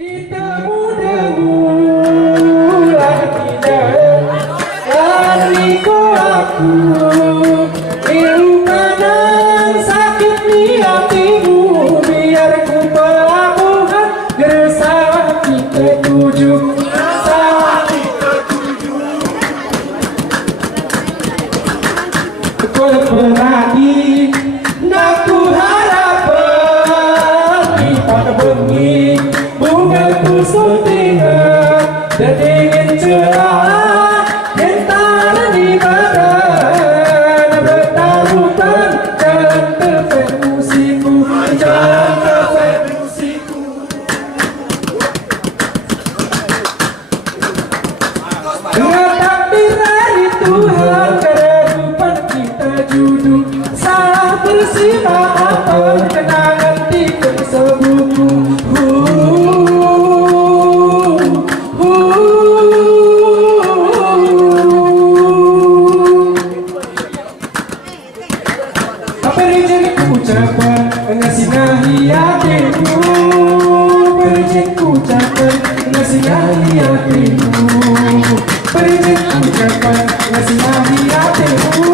Kita muda mulai tidak lariku aku ilukanan sakit di hatimu biar ku pelabuhan gersawah kita tuju sawah kita tuju lagi nak ku harapan di pada bengi bunga kusut ingat dan ingin cerah gentara di badan bertarutan jalan tepen musikku jalan tepen musikku dengan takdir dari Tuhan kehidupan kita judul salah bersifat apa kenangan tiga sebuku ucapan ngasinahi hatimu berizinku ucapan ngasinahi hatimu berizinku ucapan ngasinahi hatimu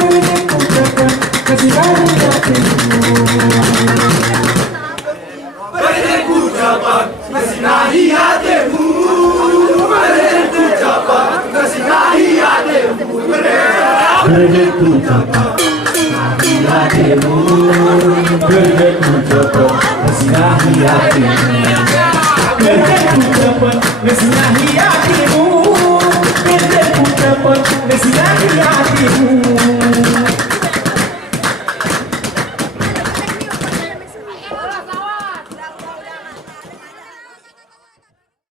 berizinku ucapan ngasinahi hatimu berizinku ucapan ngasinahi hatimu berizinku ucapan ngasinahi hatimu berizinku ucapan hatimu berdeku cepat ngasinahi hatimu berdeku cepat ngasinahi hatimu berdeku cepat ngasinahi hatimu